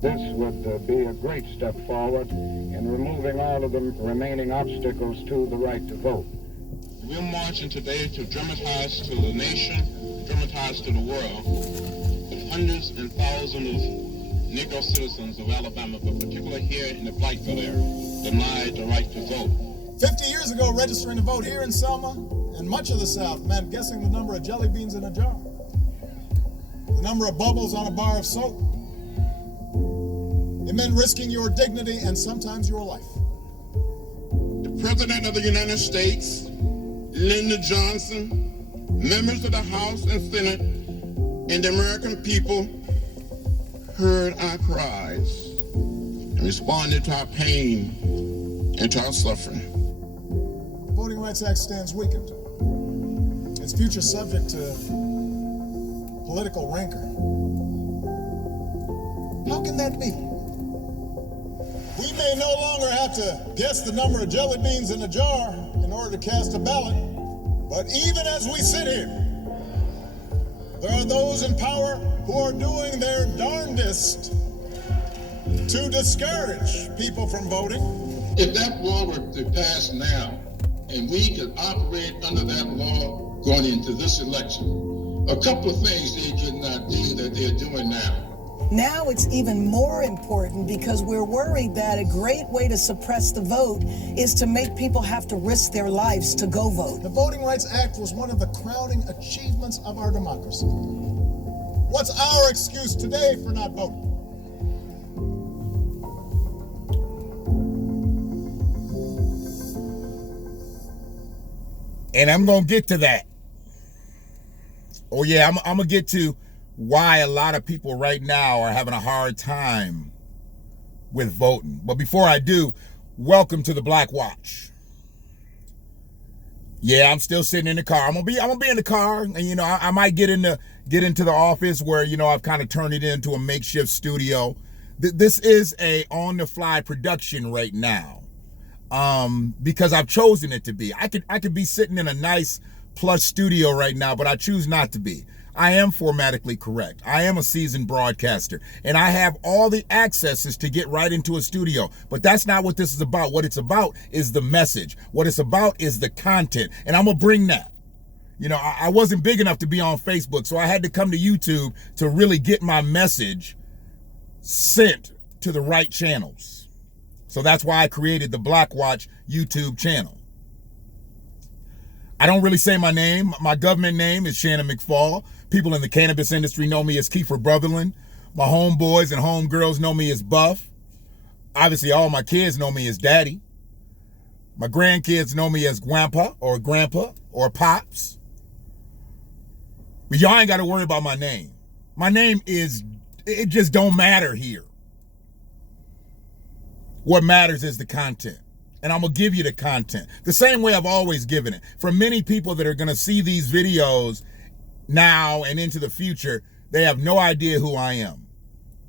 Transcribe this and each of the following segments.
This would be a great step forward in removing all of the remaining obstacles to the right to vote. We're marching today to dramatize to the nation, dramatize to the world, that hundreds and thousands of Negro citizens of Alabama, but particularly here in the Blackville area, denied the right to vote. 50 years ago, registering to vote here in Selma and much of the South meant guessing the number of jelly beans in a jar, the number of bubbles on a bar of soap. It meant risking your dignity and sometimes your life. The President of the United States, Lyndon Johnson, members of the House and Senate, and the American people heard our cries and responded to our pain and to our suffering. The Voting Rights Act stands weakened. Its future subject to political rancor. How can that be? We may no longer have to guess the number of jelly beans in a jar in order to cast a ballot, but even as we sit here, there are those in power who are doing their darndest to discourage people from voting. If that law were to pass now, and we could operate under that law going into this election, a couple of things they could not do that they're doing now. Now it's even more important because we're worried that a great way to suppress the vote is to make people have to risk their lives to go vote. The Voting Rights Act was one of the crowning achievements of our democracy. What's our excuse today for not voting? And I'm going to get to that. Oh, yeah, I'm going to get to why a lot of people right now are having a hard time with voting. But before I do, welcome to the BlackWatch. Yeah, I'm still sitting in the car. I'm gonna be in the car, and I might get into the office where I've kind of turned it into a makeshift studio. This is a on-the-fly production right now, because I've chosen it to be. I could be sitting in a nice plush studio right now, but I choose not to be. I am formatically correct. I am a seasoned broadcaster, and I have all the accesses to get right into a studio. But that's not what this is about. What it's about is the message. What it's about is the content, and I'm going to bring that. I wasn't big enough to be on Facebook, so I had to come to YouTube to really get my message sent to the right channels. So that's why I created the BlackWatch YouTube channel. I don't really say my name. My government name is Shannon McFall. People in the cannabis industry know me as Kiefer Brotherland. My homeboys and homegirls know me as Buff. Obviously, all my kids know me as Daddy. My grandkids know me as Grandpa or Pops. But y'all ain't got to worry about my name. My name it just don't matter here. What matters is the content. And I'm going to give you the content the same way I've always given it. For many people that are going to see these videos now and into the future, they have no idea who I am.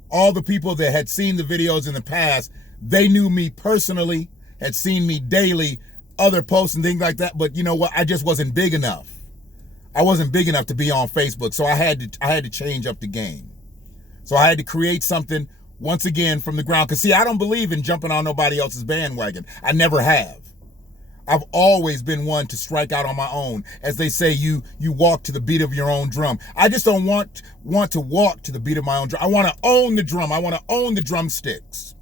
All the people that had seen the videos in the past, they knew me personally, had seen me daily, other posts and things like that. But you know what? I just wasn't big enough. I wasn't big enough to be on Facebook. So I had to change up the game. So I had to create something once again from the ground. Because see, I don't believe in jumping on nobody else's bandwagon. I never have. I've always been one to strike out on my own. As they say, you walk to the beat of your own drum. I just don't want to walk to the beat of my own drum. I want to own the drum. I want to own the drumsticks.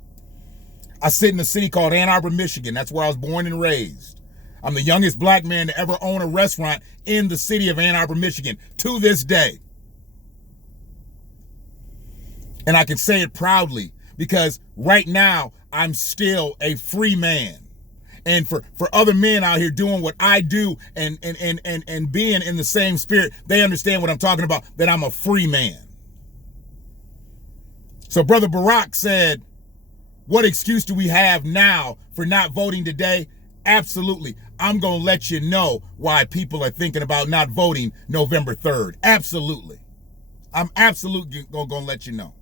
I sit in a city called Ann Arbor, Michigan. That's where I was born and raised. I'm the youngest black man to ever own a restaurant in the city of Ann Arbor, Michigan, to this day. And I can say it proudly because right now I'm still a free man. And for other men out here doing what I do and being in the same spirit, they understand what I'm talking about, that I'm a free man. So Brother Barack said, what excuse do we have now for not voting today? Absolutely. I'm going to let you know why people are thinking about not voting November 3rd. Absolutely. I'm absolutely going to let you know.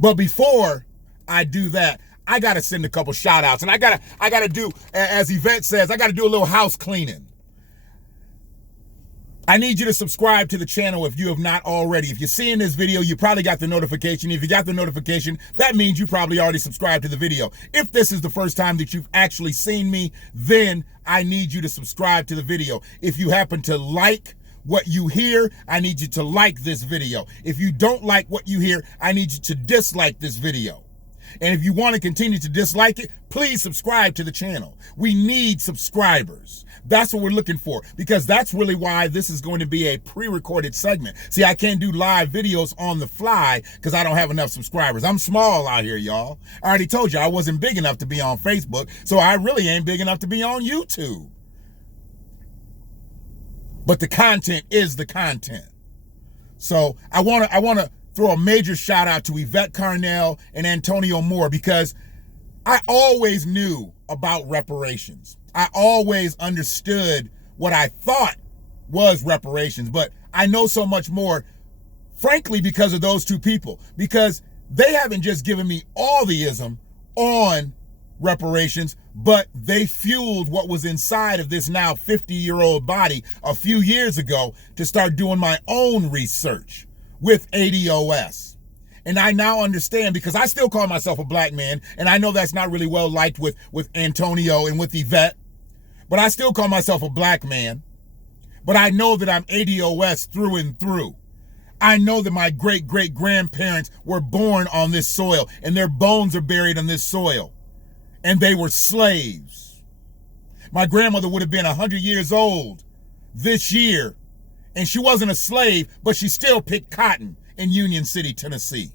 But before I do that, I got to send a couple shout outs, and I got to do, as Yvette says, I got to do a little house cleaning. I need you to subscribe to the channel if you have not already. If you're seeing this video, you probably got the notification. If you got the notification, that means you probably already subscribed to the video. If this is the first time that you've actually seen me, then I need you to subscribe to the video. If you happen to like what you hear, I need you to like this video. If you don't like what you hear, I need you to dislike this video. And if you want to continue to dislike it, please subscribe to the channel. We need subscribers. That's what we're looking for, because that's really why this is going to be a pre-recorded segment. See, I can't do live videos on the fly because I don't have enough subscribers. I'm small out here, y'all. I already told you I wasn't big enough to be on Facebook, so I really ain't big enough to be on YouTube. But the content is the content. So I want to throw a major shout out to Yvette Carnell and Antonio Moore, because I always knew about reparations. I always understood what I thought was reparations, but I know so much more, frankly, because of those two people, because they haven't just given me all the ism on reparations, but they fueled what was inside of this now 50-year-old body a few years ago to start doing my own research with ADOS. And I now understand, because I still call myself a black man, and I know that's not really well liked with Antonio and with Yvette, but I still call myself a black man. But I know that I'm ADOS through and through. I know that my great-great-grandparents were born on this soil, and their bones are buried on this soil, and they were slaves. My grandmother would have been 100 years old this year, and she wasn't a slave, but she still picked cotton in Union City, Tennessee.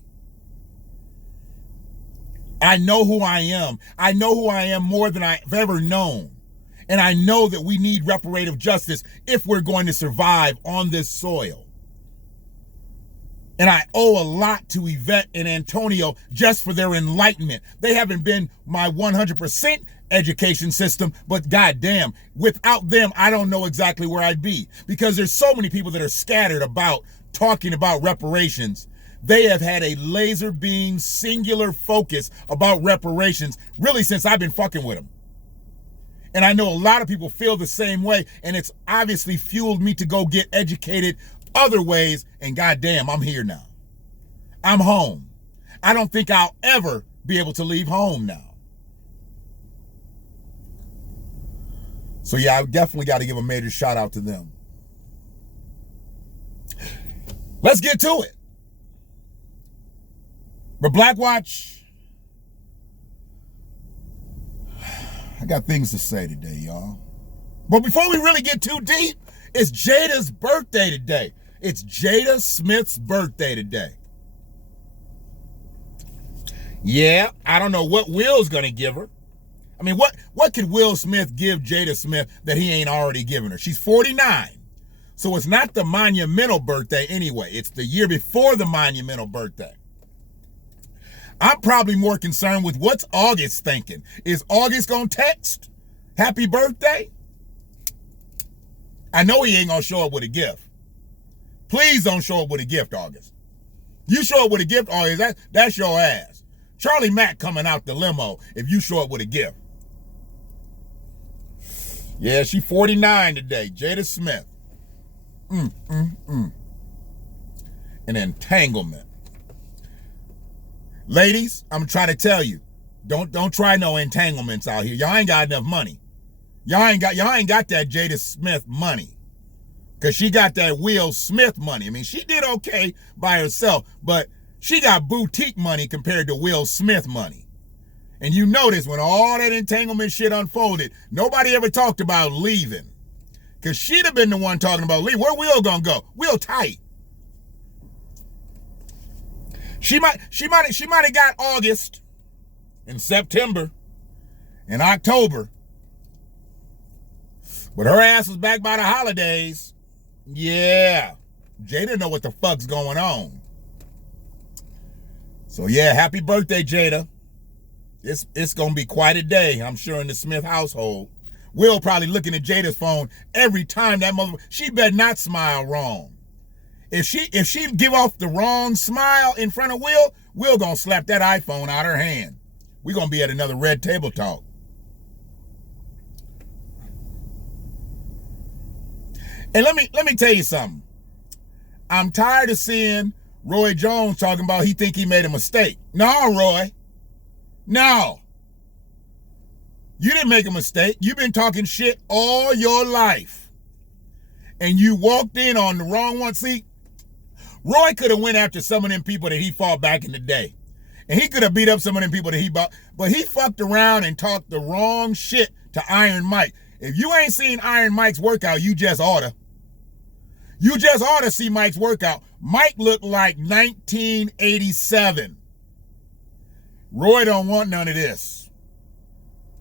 I know who I am. I know who I am more than I've ever known. And I know that we need reparative justice if we're going to survive on this soil. And I owe a lot to Yvette and Antonio just for their enlightenment. They haven't been my 100% education system, but goddamn, without them, I don't know exactly where I'd be, because there's so many people that are scattered about talking about reparations. They have had a laser beam singular focus about reparations really since I've been fucking with them. And I know a lot of people feel the same way, and it's obviously fueled me to go get educated other ways, and goddamn, I'm here now. I'm home. I don't think I'll ever be able to leave home now. So yeah, I definitely got to give a major shout out to them. Let's get to it. But BlackWatch, I got things to say today, y'all. But before we really get too deep, it's Jada's birthday today. It's Jada Smith's birthday today. Yeah, I don't know what Will's gonna give her. I mean, what could Will Smith give Jada Smith that he ain't already given her? She's 49. So it's not the monumental birthday anyway. It's the year before the monumental birthday. I'm probably more concerned with what's August thinking. Is August gonna text happy birthday? I know he ain't gonna show up with a gift. Please don't show up with a gift, August. You show up with a gift, August, that's your ass. Charlie Mack coming out the limo if you show up with a gift. Yeah, she 49 today, Jada Smith. An entanglement. Ladies, I'm trying to tell you, don't try no entanglements out here. Y'all ain't got enough money. Y'all ain't got that Jada Smith money. Cause she got that Will Smith money. I mean, she did okay by herself, but she got boutique money compared to Will Smith money. And you notice when all that entanglement shit unfolded, nobody ever talked about leaving. Cause she'd have been the one talking about leaving. Where Will gonna go? Will tight. She might have got August and September and October. But her ass was back by the holidays. Yeah. Jada know what the fuck's going on. So yeah, happy birthday, Jada. It's gonna be quite a day, I'm sure, in the Smith household. Will probably looking at Jada's phone every time that mother. She better not smile wrong. If she give off the wrong smile in front of Will gonna slap that iPhone out her hand. We're gonna be at another Red Table Talk. And let me tell you something. I'm tired of seeing Roy Jones talking about he think he made a mistake. No, Roy. No. You didn't make a mistake. You've been talking shit all your life. And you walked in on the wrong one. See, Roy could have went after some of them people that he fought back in the day. And he could have beat up some of them people that he bought. But he fucked around and talked the wrong shit to Iron Mike. If you ain't seen Iron Mike's workout, you just oughta. You just ought to see Mike's workout. Mike looked like 1987. Roy don't want none of this.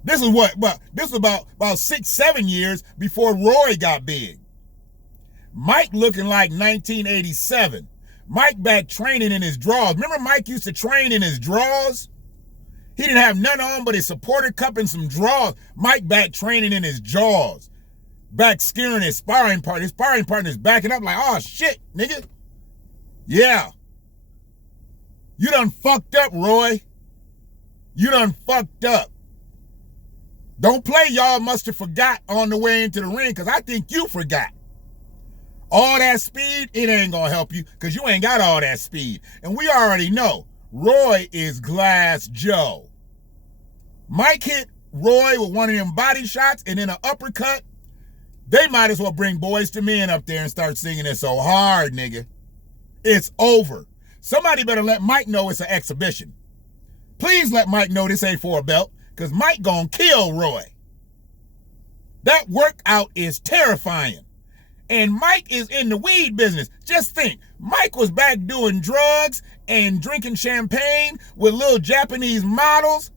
This is what, but this was about 6-7 years before Roy got big. Mike looking like 1987. Mike back training in his drawers. Remember Mike used to train in his drawers? He didn't have none on but his supporter cup and some drawers. Mike back training in his jaws. Back scaring his sparring partner. His sparring partner's backing up like, oh shit, nigga. Yeah. You done fucked up, Roy. You done fucked up. Don't play y'all must have forgot on the way into the ring, because I think you forgot. All that speed, it ain't gonna help you, because you ain't got all that speed. And we already know, Roy is Glass Joe. Mike hit Roy with one of them body shots and then an uppercut. They might as well bring Boys to Men up there and start singing it so hard, nigga. It's over. Somebody better let Mike know it's an exhibition. Please let Mike know this ain't for a belt, because Mike gonna kill Roy. That workout is terrifying. And Mike is in the weed business. Just think, Mike was back doing drugs and drinking champagne with little Japanese models.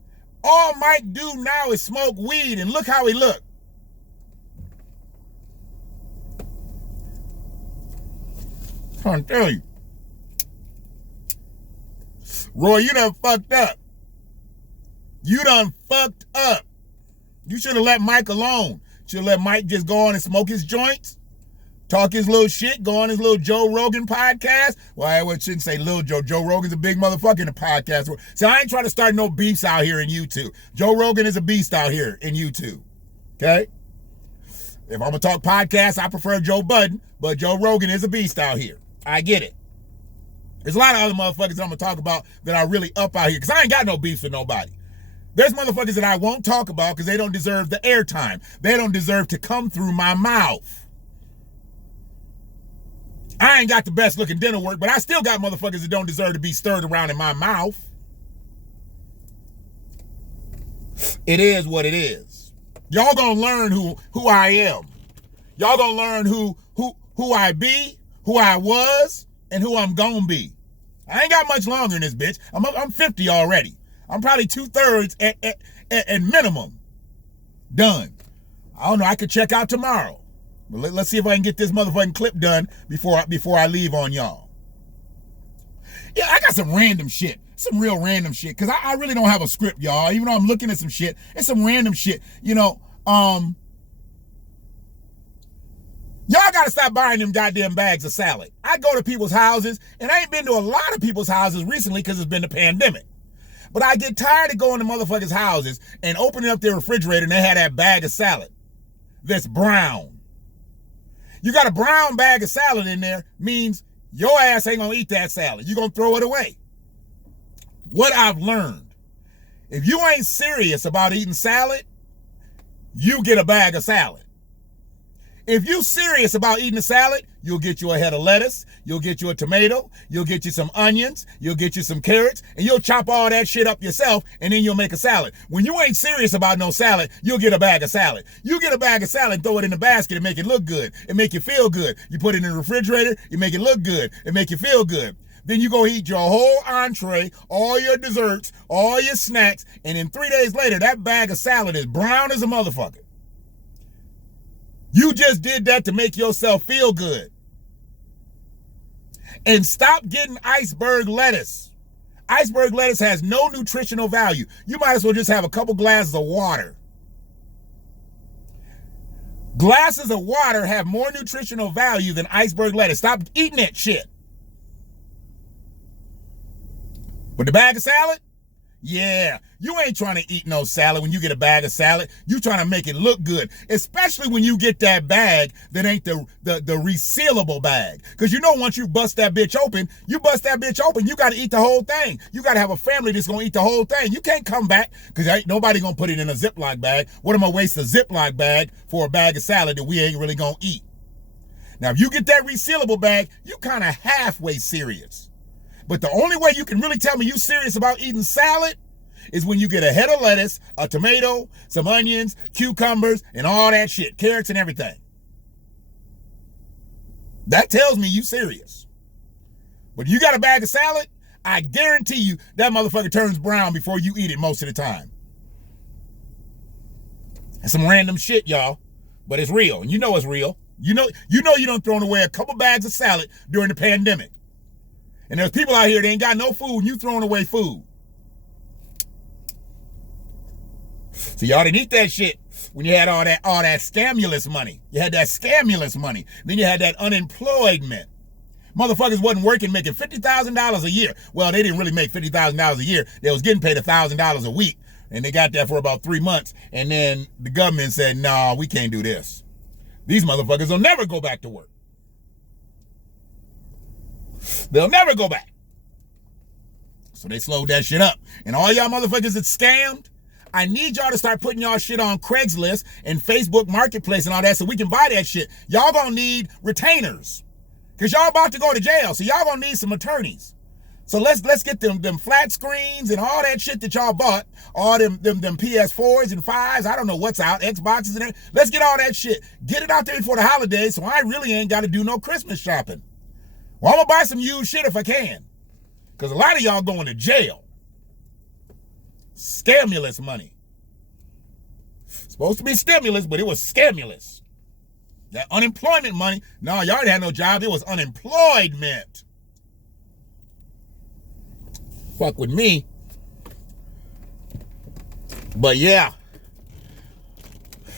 All Mike do now is smoke weed, and look how he look. I'm trying to tell you. Roy, you done fucked up. You done fucked up. You should have let Mike alone. Should have let Mike just go on and smoke his joints, talk his little shit, go on his little Joe Rogan podcast. Well, I shouldn't say little Joe. Joe Rogan's a big motherfucker in the podcast world. So I ain't trying to start no beefs out here in YouTube. Joe Rogan is a beast out here in YouTube. Okay? If I'm going to talk podcasts, I prefer Joe Budden, but Joe Rogan is a beast out here. I get it. There's a lot of other motherfuckers that I'm going to talk about that are really up out here, because I ain't got no beefs with nobody. There's motherfuckers that I won't talk about because they don't deserve the airtime. They don't deserve to come through my mouth. I ain't got the best looking dental work, but I still got motherfuckers that don't deserve to be stirred around in my mouth. It is what it is. Y'all gonna learn who I am. Y'all gonna learn who I be, who I was, and who I'm gonna be. I ain't got much longer in this bitch. I'm 50 already. I'm probably 2/3 at minimum done. I don't know. I could check out tomorrow. But let's see if I can get this motherfucking clip done before I leave on y'all. Yeah, I got some random shit. Some real random shit. Because I really don't have a script, y'all. Even though I'm looking at some shit. It's some random shit. You know, y'all got to stop buying them goddamn bags of salad. I go to people's houses, and I ain't been to a lot of people's houses recently because it's been the pandemic. But I get tired of going to motherfuckers' houses and opening up their refrigerator and they have that bag of salad that's brown. You got a brown bag of salad in there means your ass ain't gonna eat that salad. You're gonna throw it away. What I've learned, if you ain't serious about eating salad, you get a bag of salad. If you serious about eating a salad, you'll get you a head of lettuce, you'll get you a tomato, you'll get you some onions, you'll get you some carrots, and you'll chop all that shit up yourself, and then you'll make a salad. When you ain't serious about no salad, you'll get a bag of salad. You get a bag of salad and throw it in the basket and make it look good. It make you feel good. You put it in the refrigerator, you make it look good. It make you feel good. Then you go eat your whole entree, all your desserts, all your snacks, and then 3 days later, that bag of salad is brown as a motherfucker. You just did that to make yourself feel good. And stop getting iceberg lettuce. Iceberg lettuce has no nutritional value. You might as well just have a couple glasses of water. Glasses of water have more nutritional value than iceberg lettuce. Stop eating that shit. But the bag of salad, Yeah, you ain't trying to eat no salad when you get a bag of salad. You trying to make it look good, especially when you get that bag that ain't the resealable bag. Because you know once you bust that bitch open, you got to eat the whole thing. You got to have a family that's going to eat the whole thing. You can't come back because ain't nobody going to put it in a Ziploc bag. What am I waste a Ziploc bag for a bag of salad that we ain't really going to eat? Now, if you get that resealable bag, you kind of halfway serious. But the only way you can really tell me you serious about eating salad is when you get a head of lettuce, a tomato, some onions, cucumbers, and all that shit, carrots and everything. That tells me you serious. But you got a bag of salad, I guarantee you that motherfucker turns brown before you eat it most of the time. That's some random shit, y'all. But it's real, and you know it's real. You know you done thrown away a couple bags of salad during the pandemic. And there's people out here that ain't got no food and you throwing away food. So y'all didn't eat that shit when you had all that scamulus money. You had that scamulus money. Then you had that unemployment. Motherfuckers wasn't working making $50,000 a year. Well, they didn't really make $50,000 a year. They was getting paid $1,000 a week. And they got that for about 3 months. And then the government said, no, we can't do this. These motherfuckers will never go back to work. They'll never go back. So they slowed that shit up. And all y'all motherfuckers that scammed, I need y'all to start putting y'all shit on Craigslist and Facebook Marketplace and all that so we can buy that shit. Y'all gonna need retainers. Because y'all about to go to jail. So y'all gonna need some attorneys. So let's get them flat screens and all that shit that y'all bought. All them PS4s and 5s. I don't know what's out. Xboxes and everything. Let's get all that shit. Get it out there before the holidays so I really ain't got to do no Christmas shopping. Well, I'm going to buy some used shit if I can. Because a lot of y'all going to jail. Scamulus money. Supposed to be stimulus, but it was scamulus. That unemployment money. No, y'all didn't have no job. It was unemployment. Fuck with me. But yeah.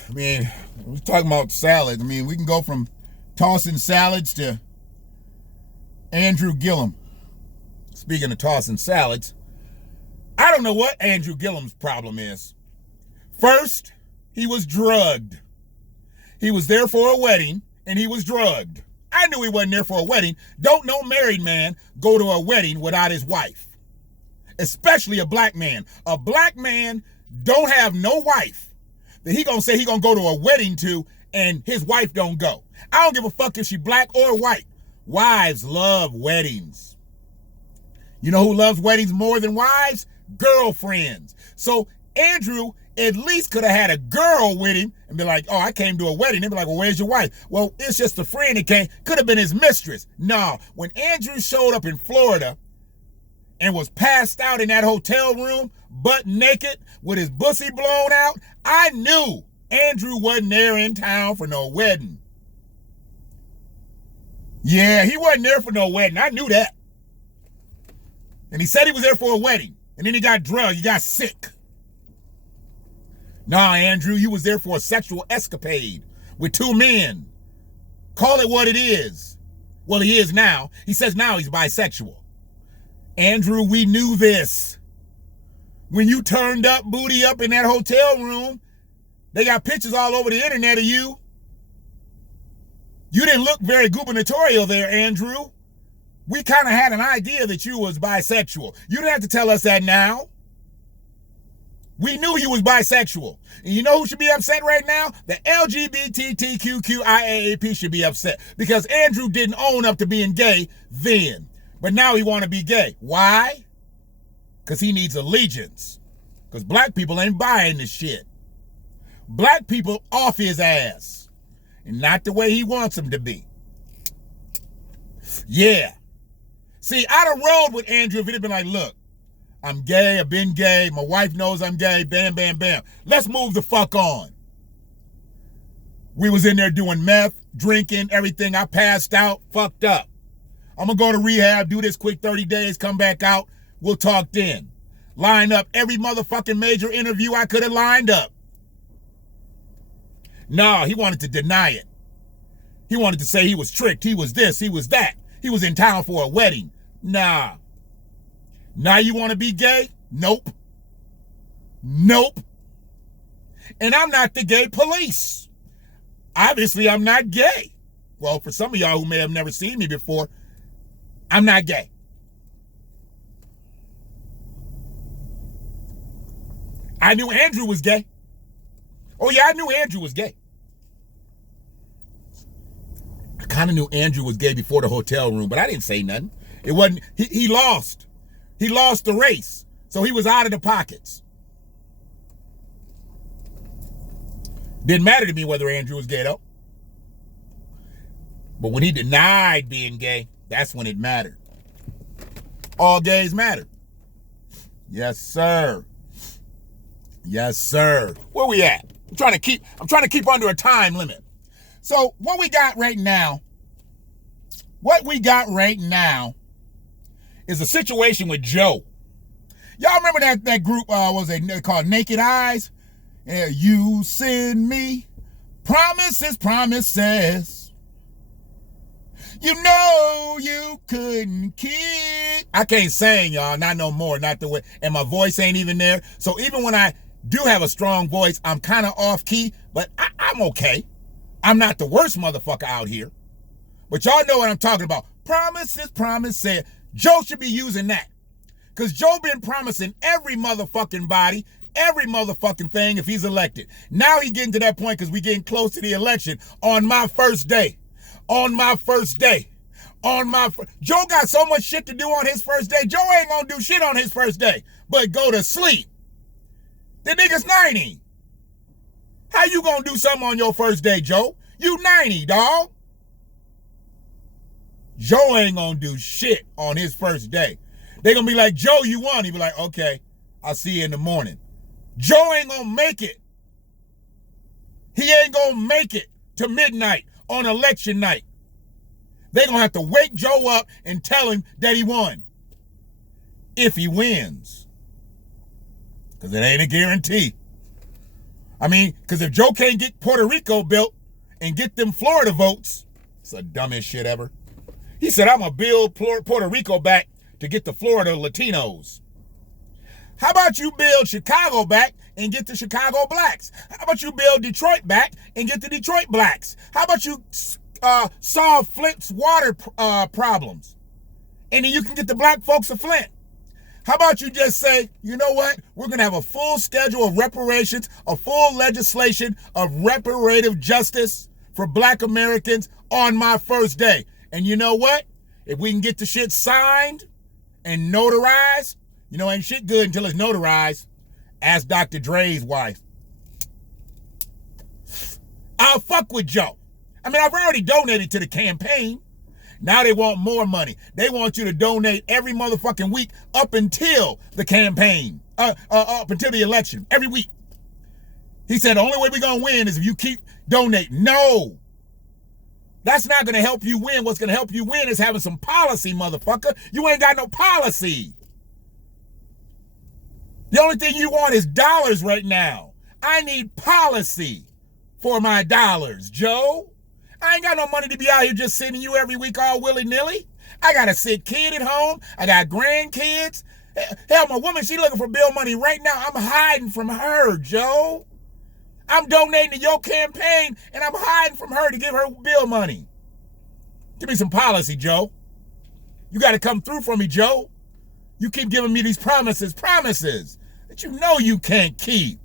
I mean, we're talking about salads. I mean, we can go from tossing salads to Andrew Gillum. Speaking of tossing salads, I don't know what Andrew Gillum's problem is. First, he was drugged. He was there for a wedding, and he was drugged. I knew he wasn't there for a wedding. Don't no married man go to a wedding without his wife. Especially a black man. A black man don't have no wife that he gonna say he gonna go to a wedding to, and his wife don't go. I don't give a fuck if she black or white. Wives love weddings. You know who loves weddings more than wives? Girlfriends. So Andrew at least could have had a girl with him and be like, oh, I came to a wedding. They'd be like, well, where's your wife? Well, it's just a friend that came. Could have been his mistress. No, when Andrew showed up in Florida and was passed out in that hotel room, butt naked, with his pussy blown out, I knew Andrew wasn't there in town for no wedding. Yeah, he wasn't there for no wedding. I knew that. And he said he was there for a wedding. And then he got drugged. He got sick. Nah, Andrew, you was there for a sexual escapade with 2 men. Call it what it is. Well, he is now. He says now he's bisexual. Andrew, we knew this. When you turned up, booty up in that hotel room, they got pictures all over the internet of you. You didn't look very gubernatorial there, Andrew. We kind of had an idea that you was bisexual. You didn't have to tell us that now. We knew you was bisexual. And you know who should be upset right now? The LGBTQIAAP should be upset. Because Andrew didn't own up to being gay then. But now he want to be gay. Why? Because he needs allegiance. Because black people ain't buying this shit. Black people off his ass. And not the way he wants them to be. Yeah. See, I'd have rolled with Andrew if he'd have been like, look, I'm gay, I've been gay, my wife knows I'm gay, bam, bam, bam. Let's move the fuck on. We was in there doing meth, drinking, everything. I passed out, fucked up. I'm gonna go to rehab, do this quick 30 days, come back out. We'll talk then. Line up every motherfucking major interview I could have lined up. No, he wanted to deny it. He wanted to say he was tricked, he was this, he was that. He was in town for a wedding. Nah. Now you want to be gay? Nope. Nope. And I'm not the gay police. Obviously, I'm not gay. Well, for some of y'all who may have never seen me before, I'm not gay. I knew Andrew was gay. Oh, yeah, I knew Andrew was gay. I kind of knew Andrew was gay before the hotel room, but I didn't say nothing. It wasn't, he lost. He lost the race, so he was out of the pockets. Didn't matter to me whether Andrew was gay, though. But when he denied being gay, that's when it mattered. All gays matter. Yes, sir. Yes, sir. Where we at? I'm trying to keep under a time limit. So what we got right now is a situation with Joe. Y'all remember that group, what was it called, Naked Eyes? Yeah, you send me promises, promises. You know you couldn't keep. I can't sing, y'all, not no more, not the way, and my voice ain't even there. So even when I do have a strong voice, I'm kind of off key, but I'm okay. I'm not the worst motherfucker out here. But y'all know what I'm talking about. Promises, promises. Joe should be using that. Because Joe been promising every motherfucking body, every motherfucking thing if he's elected. Now he's getting to that point because we getting close to the election on my first day. On my first day. Joe got so much shit to do on his first day. Joe ain't gonna do shit on his first day, but go to sleep. The nigga's 90. How you gonna do something on your first day, Joe? You 90, dawg. Joe ain't gonna do shit on his first day. They gonna be like, Joe, you won. He be like, okay, I'll see you in the morning. Joe ain't gonna make it. He ain't gonna make it to midnight on election night. They gonna have to wake Joe up and tell him that he won. If he wins. Because it ain't a guarantee. I mean, because if Joe can't get Puerto Rico built and get them Florida votes, it's the dumbest shit ever. He said, I'm gonna build Puerto Rico back to get the Florida Latinos. How about you build Chicago back and get the Chicago blacks? How about you build Detroit back and get the Detroit blacks? How about you solve Flint's water problems? And then you can get the black folks of Flint. How about you just say, you know what? We're going to have a full schedule of reparations, a full legislation of reparative justice for black Americans on my first day. And you know what? If we can get the shit signed and notarized, you know, ain't shit good until it's notarized. Ask Dr. Dre's wife. I'll fuck with Joe. I mean, I've already donated to the campaign. Now they want more money. They want you to donate every motherfucking week up until the campaign, up until the election, every week. He said the only way we're going to win is if you keep donating. No. That's not going to help you win. What's going to help you win is having some policy, motherfucker. You ain't got no policy. The only thing you want is dollars right now. I need policy for my dollars, Joe. I ain't got no money to be out here just sending you every week all willy-nilly. I got a sick kid at home. I got grandkids. Hell, my woman, she looking for bill money right now. I'm hiding from her, Joe. I'm donating to your campaign, and I'm hiding from her to give her bill money. Give me some policy, Joe. You got to come through for me, Joe. You keep giving me these promises that you know you can't keep.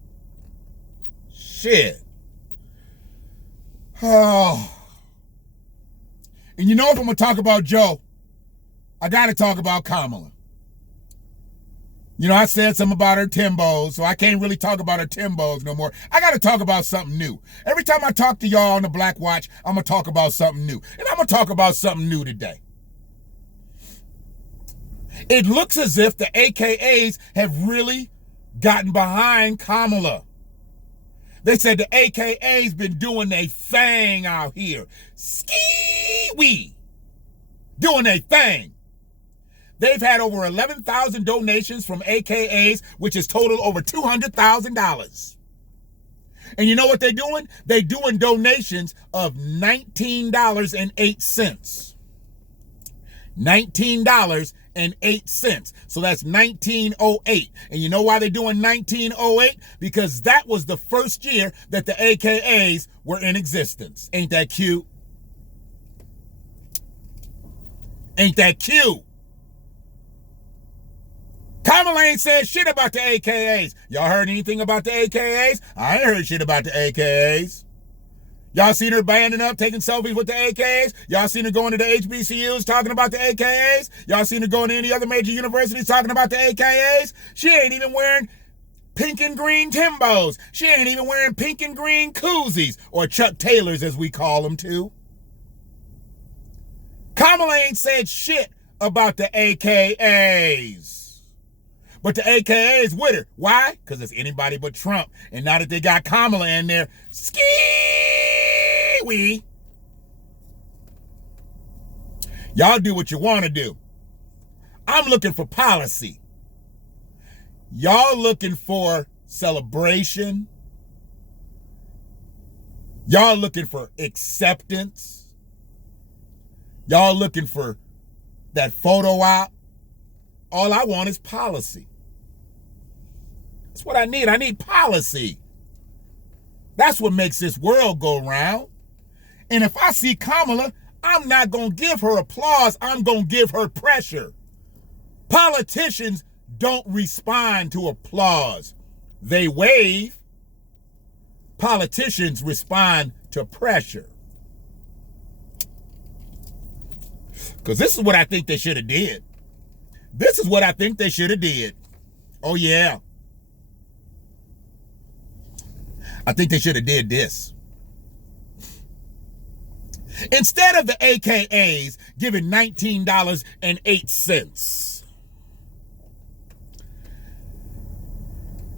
Shit. Oh. And you know, if I'm going to talk about Joe, I got to talk about Kamala. You know, I said something about her Timbos, so I can't really talk about her Timbos no more. I got to talk about something new. Every time I talk to y'all on the BlackWatch, I'm going to talk about something new. And I'm going to talk about something new today. It looks as if the AKAs have really gotten behind Kamala. They said the AKA's been doing their thing out here. Ski-wee. Doing their thing. They've had over 11,000 donations from AKAs, which is total over $200,000. And you know what they're doing? They're doing donations of $19.08. $19.08. So that's 1908. And you know why they're doing 1908? Because that was the first year that the AKAs were in existence. Ain't that cute? Ain't that cute? Kamala ain't said shit about the AKAs. Y'all heard anything about the AKAs? I ain't heard shit about the AKAs. Y'all seen her banding up, taking selfies with the AKAs? Y'all seen her going to the HBCUs talking about the AKAs? Y'all seen her going to any other major universities talking about the AKAs? She ain't even wearing pink and green Timbos. She ain't even wearing pink and green koozies, or Chuck Taylors as we call them too. Kamala ain't said shit about the AKAs. But the AKAs with her. Why? Because it's anybody but Trump. And now that they got Kamala in there, ski-wee. Y'all do what you want to do. I'm looking for policy. Y'all looking for celebration. Y'all looking for acceptance. Y'all looking for that photo op. All I want is policy. That's what I need. I need policy. That's what makes this world go round. And if I see Kamala, I'm not going to give her applause. I'm going to give her pressure. Politicians don't respond to applause. They wave. Politicians respond to pressure. Because this is what I think they should have did. This is what I think they should have did. Oh, yeah. I think they should have did this. Instead of the AKAs giving $19.08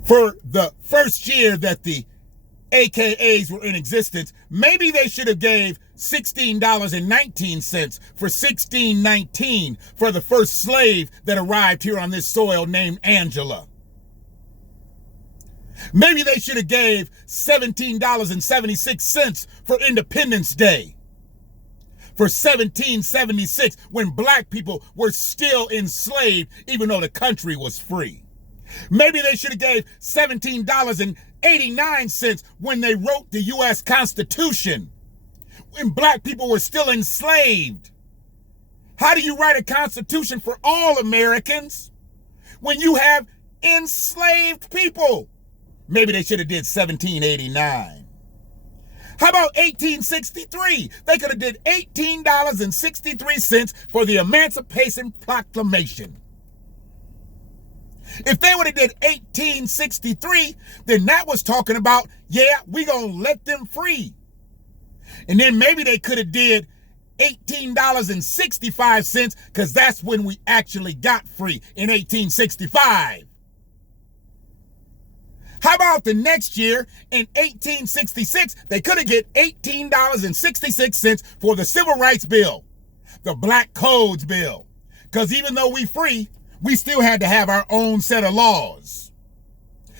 for the first year that the AKAs were in existence, maybe they should have gave $16.19 for 1619 for the first slave that arrived here on this soil named Angela. Maybe they should have gave $17.76 for Independence Day. For 1776, when black people were still enslaved, even though the country was free. Maybe they should have gave $17.89 when they wrote the U.S. Constitution, when black people were still enslaved. How do you write a constitution for all Americans when you have enslaved people? Maybe they should have did 1789. How about 1863? They could have did $18.63 for the Emancipation Proclamation. If they would have did 1863, then that was talking about, yeah, we gonna let them free. And then maybe they could have did $18.65 because that's when we actually got free, in 1865. How about the next year, in 1866, they could have get $18.66 for the Civil Rights Bill, the Black Codes Bill. Because even though we free, we still had to have our own set of laws.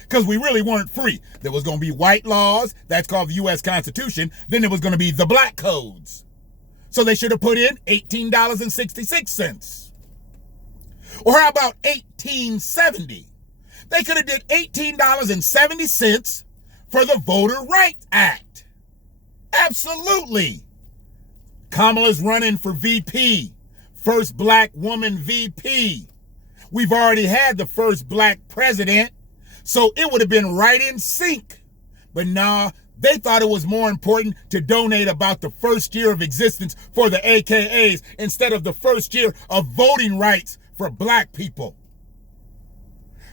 Because we really weren't free. There was going to be white laws, that's called the U.S. Constitution. Then there was going to be the black codes. So they should have put in $18.66. Or how about 1870? They could have did $18.70 for the Voter Rights Act. Absolutely. Kamala's running for VP, first black woman VP. We've already had the first black president, so it would have been right in sync. But nah, they thought it was more important to donate about the first year of existence for the AKAs instead of the first year of voting rights for black people.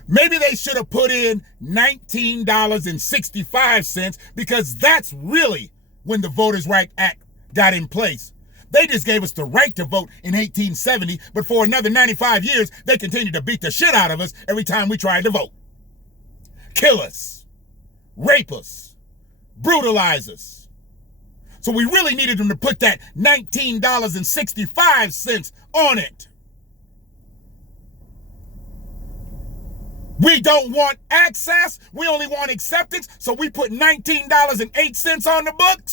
Maybe they should have put in $19.65 because that's really when the Voters' Rights Act got in place. They just gave us the right to vote in 1870, but for another 95 years, they continued to beat the shit out of us every time we tried to vote. Kill us, rape us, brutalize us. So we really needed them to put that $19.65 on it. We don't want access, we only want acceptance, so we put $19.08 on the books.